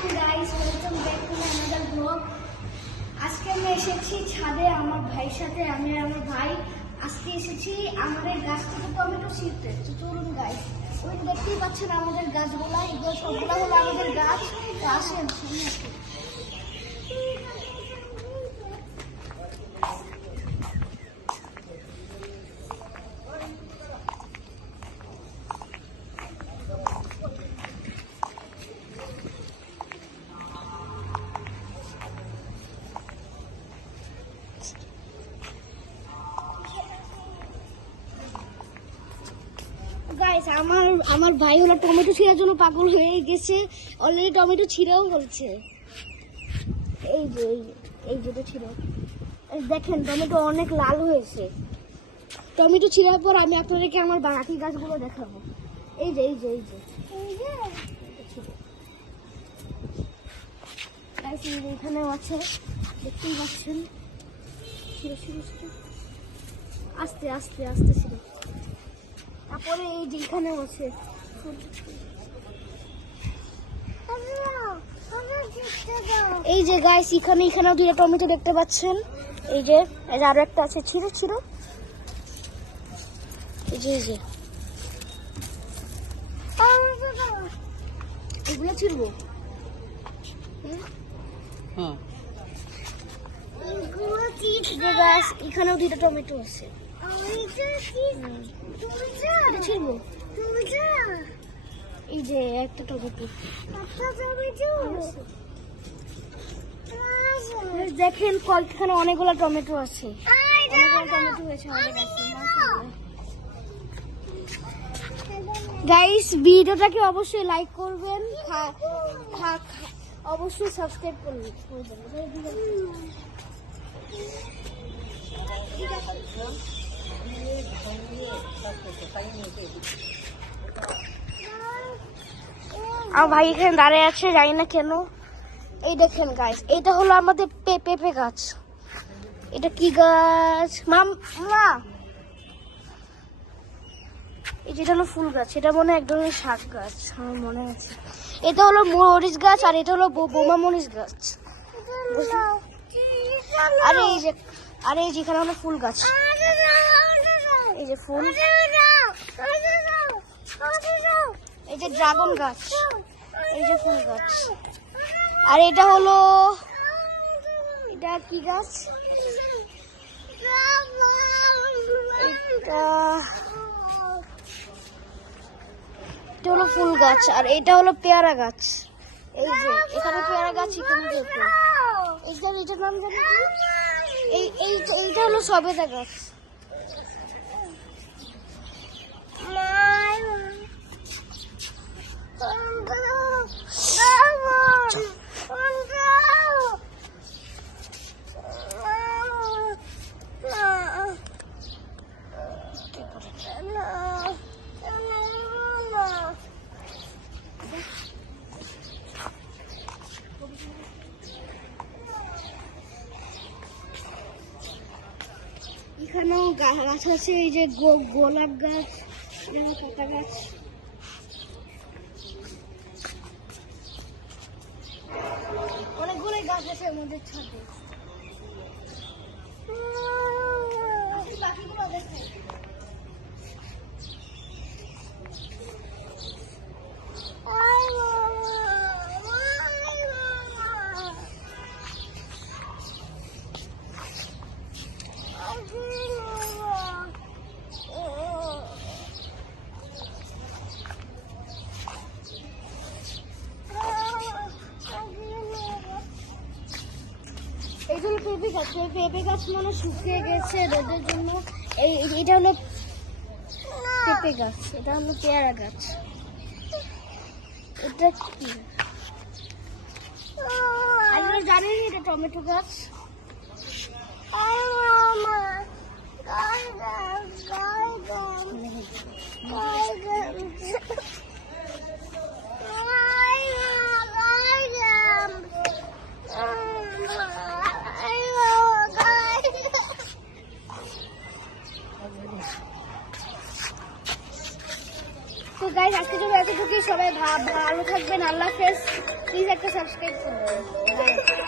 আসসালামু guys, welcome back to another blog. আজকে আমি এসেছি ছাদে আমার ভাইয়ের সাথে। আমি আর আমার ভাই আজকে এসেছি আমাদের গাছ থেকে টমেটো ছিঁড়তে। তো চলুন গাইস, ওই দেখতেই পাচ্ছেন আমাদের গাছগুলা, এগুলো সবগুলা হলো আমাদের গাছ। তো আসেন সামনে আসেন। গাইস, আমার ভাই হলো টমেটো ছিঁড়ার জন্য পাগল হয়ে গেছে। অলরেডি টমেটো ছিঁড়েও বলছে। এই যেটা ছিল, দেখেন টমেটো অনেক লাল হয়েছে। টমেটো ছিঁড়ার পর আমি আপনাদেরকে আমার বাকি গাছগুলো দেখাবো। এই যে এখানেও আছে, দেখতেই পাচ্ছেন। আস্তে আস্তে আস্তে ছিল। তারপরে এই যে এখানেও আছে। এই যে গাইস, এখানেও দুটো টমেটো দেখতে পাচ্ছেন। এই যে আরো একটা আছে, ছিল এই যে এগুলো ছিড়বো। এখানেও দুটো টমেটো আছে। এই যে একটা টমেটো দেখেন, এখানে অনেকগুলো টমেটো আছে। টমেটো হয়েছে আমাদের কাছে। গাইস, ভিডিওটাকে অবশ্যই লাইক করবেন, অবশ্যই সাবস্ক্রাইব করবেন। আমার ভাই এখানে দাঁড়িয়ে আছে, জানি না কেন। এই দেখেন গাইস, এটা হলো আমাদের পেঁপে গাছ। এটা কি গাছ মামা? এটা হলো ফুল গাছ। এটা মনে হয় এক ধরনের শাক গাছ, আমার মনে আছে। এটা হলো মরিচ গাছ, আর এটা হলো বোমা মরিচ গাছ। আর এই যেখানে হলো ফুল গাছ। এই যে ফুল, এই যে ড্রাগন গাছ, এই যে ফুল গাছ। আর এটা হলো, এটা কি গাছ? এটা হলো ফুল গাছ। আর এটা হলো পেয়ারা গাছ। এই যে এখানে পেয়ারা গাছ, এখানে এইটার নাম জানি এইটা হলো সবেদা গাছ। এখানেও গাছ আছে, এই যে গোলাপ গাছ, পাতা গাছ। অনেকগুলো গাছ আছে আমাদের ছাদে। বাকিগুলো দেখেন। পেঁপে গাছ মানে শুকিয়ে গেছে রোদের জন্য। এটা হলো পেঁপে গাছ, এটা হলো পেয়ারা গাছ। এটা কি আপনারা জানেন? এটা টমেটো গাছ। তো গাইস, আজকে জন্য এতটুকুই। সবাই ভালো থাকবেন। আল্লাহ। হাফেজ, প্লিজ একটা সাবস্ক্রাইব করবেন। বাই।